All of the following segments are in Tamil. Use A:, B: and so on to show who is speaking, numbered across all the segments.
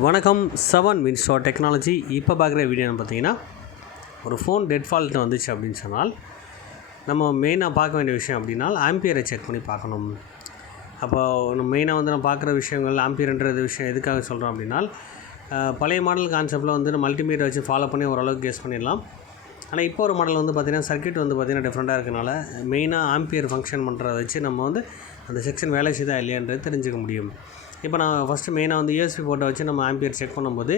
A: வணக்கம் செவன் மின்ஸ்டோ டெக்னாலஜி. இப்போ பார்க்குற வீடியோன்னு பார்த்தீங்கன்னா ஒரு ஃபோன் டெட் ஃபால்ட் வந்துச்சு அப்படின்னு சொன்னால் நம்ம மெயினாக பார்க்க வேண்டிய விஷயம் அப்படின்னா ஆம்பியரை செக் பண்ணி பார்க்கணும். அப்போ நம்ம மெயினாக வந்து நம்ம பார்க்குற விஷயங்கள் ஆம்பியர்ன்றது விஷயம் எதுக்காக சொல்கிறோம் அப்படின்னா பழைய மாடல் கான்செப்ட்டில் வந்து நம்ம மல்டிமீட்டர் வச்சு ஃபாலோ பண்ணி ஓரளவுக்கு கேஸ் பண்ணிடலாம். ஆனால் இப்போ ஒரு மாடல் வந்து பார்த்திங்கன்னா சர்க்கியூட் வந்து பார்த்திங்கன்னா டிஃப்ரெண்ட்டாக இருக்கனால மெயினாக ஆம்பியர் ஃபங்க்ஷன் பண்ணுறத வச்சு நம்ம வந்து அந்த செக்ஷன் வேலை செய்தா இல்லையான்றது தெரிஞ்சுக்க முடியும். இப்போ நான் ஃபஸ்ட்டு மெயினாக வந்து யூஎஸ்பி போட்டோ வச்சு நம்ம ஆம்பியர் செக் பண்ணும்போது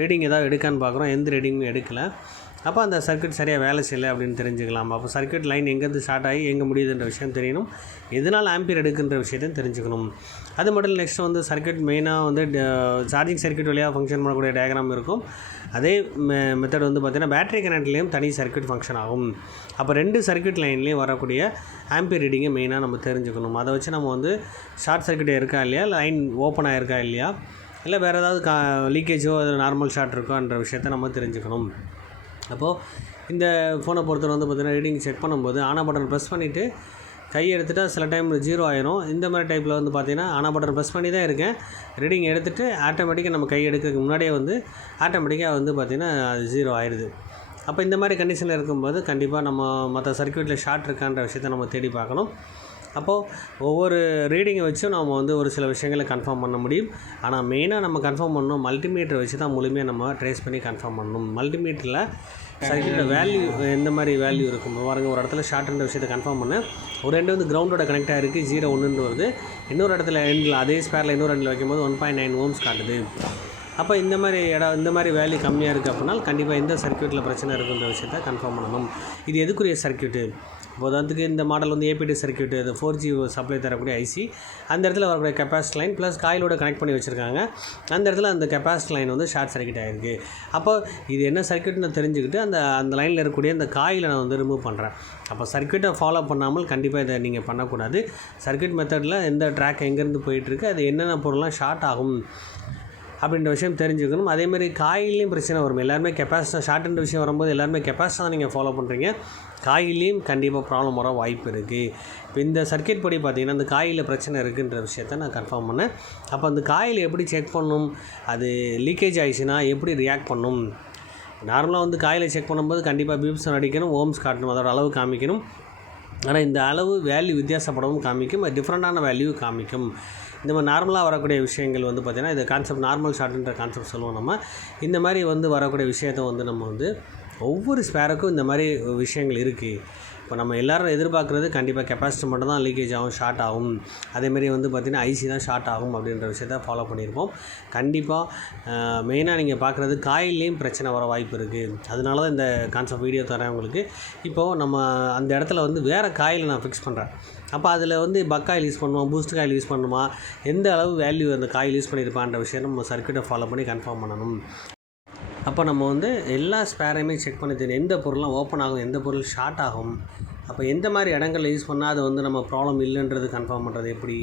A: ரீடிங் ஏதாவது எடுக்கான்னு பார்க்குறோம். எந்த ரீடிங்கும் எடுக்கலை. அப்போ அந்த சர்க்யூட் சரியாக வேலை செய்யலை அப்படின்னு தெரிஞ்சுக்கலாம். அப்போ சர்க்யூட் லைன் எங்கேருந்து ஸ்டார்ட் ஆகி எங்கே முடியுதுன்ற விஷயம் தெரியணும். எதனால் ஆம்பியர் எடுக்குன்ற விஷயத்தையும் தெரிஞ்சுக்கணும். அது மட்டும் நெக்ஸ்ட் வந்து சர்க்யூட் மெயினாக வந்து சார்ஜிங் சர்க்யூட் வழியாக ஃபங்க்ஷன் பண்ணக்கூடிய டயக்ராம் இருக்கும். அதே மெத்தட் வந்து பார்த்திங்கன்னா பேட்டரி கனெக்ட்லேயும் தனி சர்க்யூட் ஃபங்க்ஷன் ஆகும். அப்போ ரெண்டு சர்க்யூட் லைன்லேயும் வரக்கூடிய ஆம்பியர் ரீடிங்கை மெயினாக நம்ம தெரிஞ்சுக்கணும். அதை வச்சு நம்ம வந்து ஷார்ட் சர்க்யூட் இருக்கா இல்லையா? லைன் ஓப்பன் ஆகிருக்கா இல்லையா? இல்லை வேறு ஏதாவது கா லீக்கேஜோ நார்மல் ஷார்ட் இருக்கோன்ற விஷயத்த நம்ம தெரிஞ்சுக்கணும். அப்போது இந்த ஃபோனை பொறுத்தவரை வந்து பார்த்திங்கன்னா ரீடிங் செக் பண்ணும்போது ஆனா பட்டன் ப்ரெஸ் பண்ணிவிட்டு கை எடுத்துகிட்டா சில டைம் ஜீரோ ஆயிரும். இந்த மாதிரி டைப்பில் வந்து பார்த்திங்கன்னா ஆனா பட்டன் ப்ரெஸ் பண்ணி தான் இருக்கேன் ரீடிங் எடுத்துகிட்டு ஆட்டோமேட்டிக்காக நம்ம கை எடுக்கிறதுக்கு முன்னாடியே வந்து ஆட்டோமேட்டிக்காக வந்து பார்த்திங்கன்னா அது ஜீரோ ஆயிடுது அப்போ இந்த மாதிரி கண்டிஷனில் இருக்கும்போது கண்டிப்பாக நம்ம மற்ற சர்க்யூட்டில் ஷார்ட் இருக்கான்ற விஷயத்த நம்ம தேடி பார்க்கணும். அப்போது ஒவ்வொரு ரீடிங்கை வச்சும் நாம் வந்து ஒரு சில விஷயங்களை கன்ஃபார்ம் பண்ண முடியும். ஆனால் மெயினாக நம்ம கன்ஃபார்ம் பண்ணணும் மல்டிமீட்டர் வச்சு தான் முழுமையாக நம்ம ட்ரேஸ் பண்ணி கன்ஃபார்ம் பண்ணணும். மல்டிமீட்டரில் சர்க்கியூட்டோட வேல்யூ எந்த மாதிரி வேல்யூ இருக்கும்? பாருங்க ஒரு இடத்துல ஷார்ட்ன்ற விஷயத்தை கன்ஃபார்ம் பண்ணேன் ஒரு ரெண்டு வந்து கிரவுண்டோட கனெக்ட் ஆகிருக்கு ஜீரோ ஒன்றுன்னு வருது. இன்னொரு இடத்துல எண்டில் அதே ஸ்பேரில் இன்னொரு ரெண்டில் வைக்கும்போது ஒன் பாயிண்ட் நைன் ஓம்ஸ் காட்டுது. அப்போ இந்த மாதிரி இடம் இந்த மாதிரி வேல்யூ கம்மியாக இருக்குது அப்படின்னா கண்டிப்பாக எந்த சர்க்யூட்டில் பிரச்சனை இருக்குன்ற விஷயத்த கன்ஃபார்ம் பண்ணணும். இது எதுக்குரிய சர்க்யூட்டு உதாரணத்துக்கு இந்த மாடல் வந்து ஏபிடி சர்க்யூட் இது ஃபோர் ஜி சப்ளை தரக்கூடிய ஐசி அந்த இடத்துல வரக்கூடிய கெப்பாசிட்டி லைன் ப்ளஸ் காயிலோட கனெக்ட் பண்ணி வச்சுருக்காங்க. அந்த இடத்துல அந்த கெப்பாசிட்டி லைன் வந்து ஷார்ட் சர்க்யூட் ஆகிருக்கு அப்போ இது என்ன சர்க்யூட்னு தெரிஞ்சுக்கிட்டு அந்த அந்த லைனில் இருக்கக்கூடிய அந்த காயிலை நான் வந்து ரிமூவ் பண்ணுறேன் அப்போ சர்க்யூட்டை ஃபாலோ பண்ணாமல் கண்டிப்பாக இதை நீங்கள் பண்ணக்கூடாது. சர்க்யூட் மெத்தடில் எந்த ட்ராக் எங்கேருந்து போயிட்டுருக்கு அது என்னென்ன பொருள்லாம் ஷார்ட் ஆகும் அப்படின்ற விஷயம் தெரிஞ்சுக்கணும். அதேமாதிரி காயிலையும் பிரச்சனை வரும். எல்லாருமே கெப்பாசிட்டி ஷார்ட்ன்ற விஷயம் வரும்போது எல்லாருமே கெப்பாசிட்டி தான் நீங்கள் ஃபாலோ பண்ணுறீங்க காயிலையும் கண்டிப்பாக ப்ராப்ளம் வர வாய்ப்பு இருக்குது இப்போ இந்த சர்க்கியூட் படி பார்த்தீங்கன்னா அந்த காயில் பிரச்சனை இருக்குன்ற விஷயத்த நான் கன்ஃபார்ம் பண்ணேன். அப்போ அந்த காயில் எப்படி செக் பண்ணணும் அது லீக்கேஜ் ஆயிடுச்சுன்னா எப்படி ரியாக்ட் பண்ணும்? நார்மலாக வந்து காயில் செக் பண்ணும்போது கண்டிப்பாக பீப்ஸ் அடிக்கணும் ஓம்ஸ் காட்டணும். அதோட அளவு காமிக்கணும். ஆனால் இந்த அளவு வேல்யூ வித்தியாசப்படவும் காமிக்கும். அது டிஃப்ரெண்ட்டான வேல்யூ காமிக்கும். இந்த மாதிரி நார்மலாக வரக்கூடிய விஷயங்கள் வந்து பார்த்திங்கன்னா இது கான்செப்ட் நார்மல் ஷார்ட்ன்ற கான்செப்ட் சொல்லுவோம் நம்ம. இந்த மாதிரி வந்து வரக்கூடிய விஷயத்தை வந்து நம்ம வந்து ஒவ்வொரு ஸ்பேருக்கும் இந்த மாதிரி விஷயங்கள் இருக்குது இப்போ நம்ம எல்லாரும் எதிர்பார்க்குறது கண்டிப்பாக கெப்பாசிட்டி மட்டும் தான் லீக்கேஜ் ஆகும் ஷார்ட் ஆகும். அதேமாரி வந்து பார்த்திங்கன்னா ஐசி தான் ஷார்ட் ஆகும் அப்படின்ற விஷயத்த ஃபாலோ பண்ணியிருப்போம் கண்டிப்பாக மெயினாக நீங்கள் பார்க்குறது காயிலையும் பிரச்சனை வர வாய்ப்பு இருக்குது அதனால தான் இந்த கான்செப்ட் வீடியோ தரேன் உங்களுக்கு. இப்போது நம்ம அந்த இடத்துல வந்து வேறு காயில் நான் ஃபிக்ஸ் பண்ணுறேன் அப்போ அதில் வந்து பக்காயில் யூஸ் பண்ணுவோம் பூஸ்ட் காயில் யூஸ் பண்ணுமா எந்த அளவு வேல்யூ அந்த காயில் யூஸ் பண்ணியிருப்பான்ற விஷயம் நம்ம சர்க்கியூட்டை ஃபாலோ பண்ணி கன்ஃபார்ம் பண்ணணும். அப்போ நம்ம வந்து எல்லா ஸ்பேரையுமே செக் பண்ணி தெரியும். எந்த பொருள்லாம் ஓப்பன் ஆகும் எந்த பொருள் ஷார்ட் ஆகும். அப்போ எந்த மாதிரி இடங்களில் யூஸ் பண்ணால் அது வந்து நம்ம ப்ராப்ளம் இல்லைன்றது கன்ஃபார்ம் பண்ணுறது எப்படி?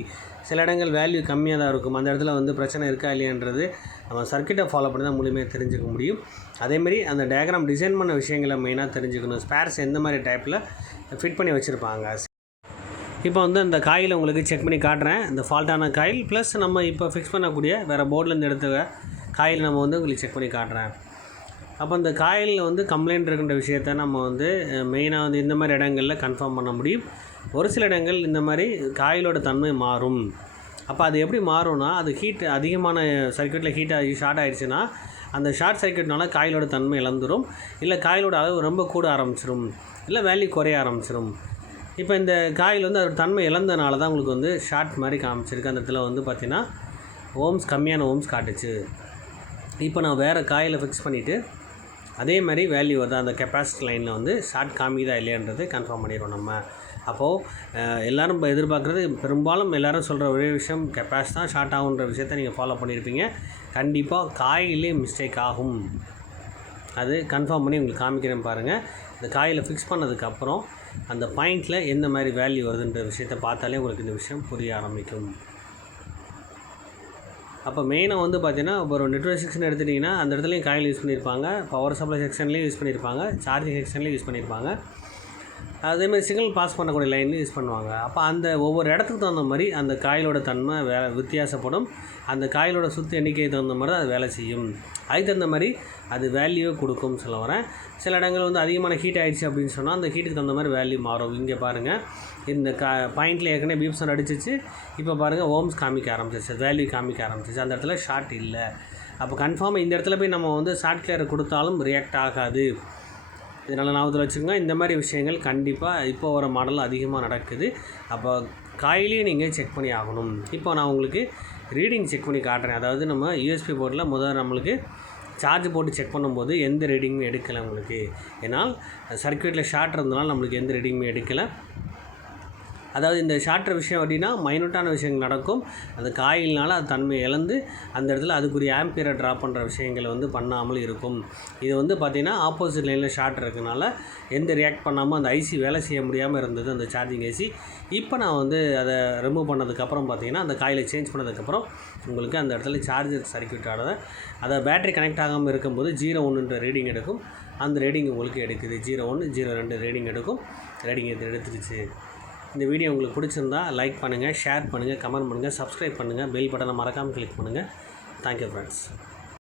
A: சில இடங்கள் வேல்யூ கம்மியாக தான் இருக்கும். அந்த இடத்துல வந்து பிரச்சனை இருக்கா இல்லையான்றது நம்ம சர்க்கியூட்டை ஃபாலோ பண்ணி தான் முழுமையாக தெரிஞ்சுக்க முடியும். அதேமாரி அந்த டயக்ராம் டிசைன் பண்ண விஷயங்களை மெயினாக தெரிஞ்சுக்கணும். ஸ்பேர்ஸ் எந்த மாதிரி டைப்பில் ஃபிட் பண்ணி வச்சுருப்பாங்க? இப்போ வந்து அந்த காயில் உங்களுக்கு செக் பண்ணி காட்டுறேன். இந்த ஃபால்ட்டான காயில் ப்ளஸ் நம்ம இப்போ ஃபிக்ஸ் பண்ணக்கூடிய வேறு போர்ட்லேருந்து எடுத்த காயில் நம்ம வந்து உங்களுக்கு செக் பண்ணி காட்டுறேன். அப்போ அந்த காயில் வந்து கம்ப்ளைண்ட் இருக்கின்ற விஷயத்த நம்ம வந்து மெயினாக வந்து இந்த மாதிரி இடங்களில் கன்ஃபார்ம் பண்ண முடியும். ஒரு சில இடங்கள் இந்த மாதிரி காயிலோட தன்மை மாறும். அப்போ அது எப்படி மாறும்னா அது ஹீட் அதிகமான சர்க்யூட்டில் ஹீட் ஆகி ஷார்ட் ஆகிடுச்சுன்னா அந்த ஷார்ட் சர்க்யூட்னால காயிலோட தன்மை இழந்துரும். இல்லை காயிலோட அளவு ரொம்ப கூட ஆரம்பிச்சிரும். இல்லை வேல்யூ குறைய ஆரம்பிச்சிடும் இப்போ இந்த காயில் வந்து அதோட தன்மை இழந்தனால தான் உங்களுக்கு வந்து ஷார்ட் மாதிரி காமிச்சிருக்கு. அந்த இடத்துல வந்து பார்த்திங்கன்னா ஓம்ஸ் கம்மியான ஓம்ஸ் காட்டுச்சு. இப்போ நான் வேறு காயில் ஃபிக்ஸ் பண்ணிவிட்டு அதே மாதிரி வேல்யூ வருது அந்த கெப்பாசிட்டி லைனில் வந்து ஷார்ட் காமிக்குதா இல்லையான்றது கன்ஃபார்ம் பண்ணிடுவோம் நம்ம. அப்போது எல்லோரும் இப்போ எதிர்பார்க்குறது பெரும்பாலும் எல்லோரும் சொல்கிற ஒரே விஷயம் கெப்பாசிட்டி தான் ஷார்ட் ஆகுன்ற விஷயத்த நீங்கள் ஃபாலோ பண்ணியிருப்பீங்க கண்டிப்பாக காயிலே மிஸ்டேக் ஆகும். அது கன்ஃபார்ம் பண்ணி உங்களுக்கு காமிக்கிறேன் பாருங்கள் இந்த காயில் ஃபிக்ஸ் பண்ணதுக்கப்புறம் அந்த பாயிண்டில் எந்த மாதிரி வேல்யூ வருதுன்ற விஷயத்த பார்த்தாலே உங்களுக்கு இந்த விஷயம் புரிய ஆரம்பிக்கும். அப்போ மெயினாக வந்து பார்த்தீங்கன்னா இப்போ ஒரு நெட்ஒர்க் செக்ஷன் எடுத்துட்டிங்கன்னா அந்த இடத்துலையும் காயில் யூஸ் பண்ணியிருப்பாங்க பவர் சப்ளை செக்ஷன்லேயும் யூஸ் பண்ணியிருப்பாங்க சார்ஜிங் செக்ஷன்லேயும் யூஸ் பண்ணியிருப்பாங்க அதேமாதிரி சிக்னல் பாஸ் பண்ணக்கூடிய லைன் யூஸ் பண்ணுவாங்க. அப்போ அந்த ஒவ்வொரு இடத்துக்கு தகுந்த மாதிரி அந்த காயிலோட தன்மை வேலை வித்தியாசப்படும். அந்த காயிலோட சுற்று எண்ணிக்கைக்கு தகுந்த மாதிரி தான் அது வேலை செய்யும். அதுக்கு தகுந்த மாதிரி அது வேல்யூவை கொடுக்கும்னு சொல்ல வரேன். சில இடங்கள் வந்து அதிகமான ஹீட் ஆகிடுச்சு அப்படின்னு சொன்னால் அந்த ஹீட்டுக்கு தகுந்த மாதிரி வேல்யூ மாறும். இங்கே பாருங்கள் இந்த கா பாயிண்டில் ஏற்கனவே பீப்சன் அடிச்சிச்சு. இப்போ பாருங்கள் ஓம்ஸ் காமிக்க ஆரம்பிச்சிச்சு வேல்யூ காமிக்க ஆரம்பிச்சிச்சு அந்த இடத்துல ஷார்ட் இல்லை. அப்போ கன்ஃபார்மாக இந்த இடத்துல போய் நம்ம வந்து ஷார்ட் கிளியர் கொடுத்தாலும் ரியாக்ட் ஆகாது. இதனால் ஞாபகத்தில் வச்சுக்கோங்க இந்த மாதிரி விஷயங்கள் கண்டிப்பாக இப்போ வர மாடல் அதிகமாக நடக்குது. அப்போ காயிலையும் நீங்கள் செக் பண்ணி ஆகணும். இப்போ நான் உங்களுக்கு ரீடிங் செக் பண்ணி காட்டுறேன். அதாவது நம்ம யூஎஸ்பி போர்டில் முதல்ல நம்மளுக்கு சார்ஜ் போட்டு செக் பண்ணும்போது எந்த ரீடிங்குமே எடுக்கலை உங்களுக்கு. ஏன்னால் சர்க்கியூட்டில் ஷார்ட் இருந்தனால நம்மளுக்கு எந்த ரீடிங்குமே எடுக்கலை. அதாவது இந்த ஷார்ட்ரு விஷயம் அப்படின்னா மைனூட்டான விஷயங்கள் நடக்கும். அந்த காயில்னால அது தன்மை இழந்து அந்த இடத்துல அதுக்குரிய ஆம்பியரை ட்ரா பண்ணுற விஷயங்களை வந்து பண்ணாமல் இருக்கும். இது வந்து பார்த்திங்கன்னா ஆப்போசிட் லைனில் ஷார்ட் இருக்கனால எந்த ரியாக்ட் பண்ணாமல் அந்த ஐசி வேலை செய்ய முடியாமல் இருந்தது அந்த சார்ஜிங் ஐசி இப்போ நான் வந்து அதை ரிமூவ் பண்ணதுக்கப்புறம் பார்த்தீங்கன்னா அந்த காயிலை சேஞ்ச் பண்ணதுக்கப்புறம் உங்களுக்கு அந்த இடத்துல சார்ஜர் சர்க்யூட் ஆனதை அதை பேட்டரி கனெக்ட் ஆகாமல் இருக்கும்போது ஜீரோ ஒன்றுன்ற ரீடிங் எடுக்கும். அந்த ரீடிங் உங்களுக்கு எடுக்குது. ஜீரோ ஒன்று ஜீரோ ரெண்டு ரீடிங் எடுக்கும். ரீடிங் எடுத்து எடுத்துருச்சு. இந்த வீடியோ உங்களுக்கு பிடிச்சிருந்தா லைக் பண்ணுங்கள் ஷேர் பண்ணுங்கள் கமெண்ட் பண்ணுங்கள் சப்ஸ்கிரைப் பண்ணுங்கள் பெல் பட்டனை மறக்காமல் கிளிக் பண்ணுங்கள் தேங்க்யூ ஃப்ரெண்ட்ஸ்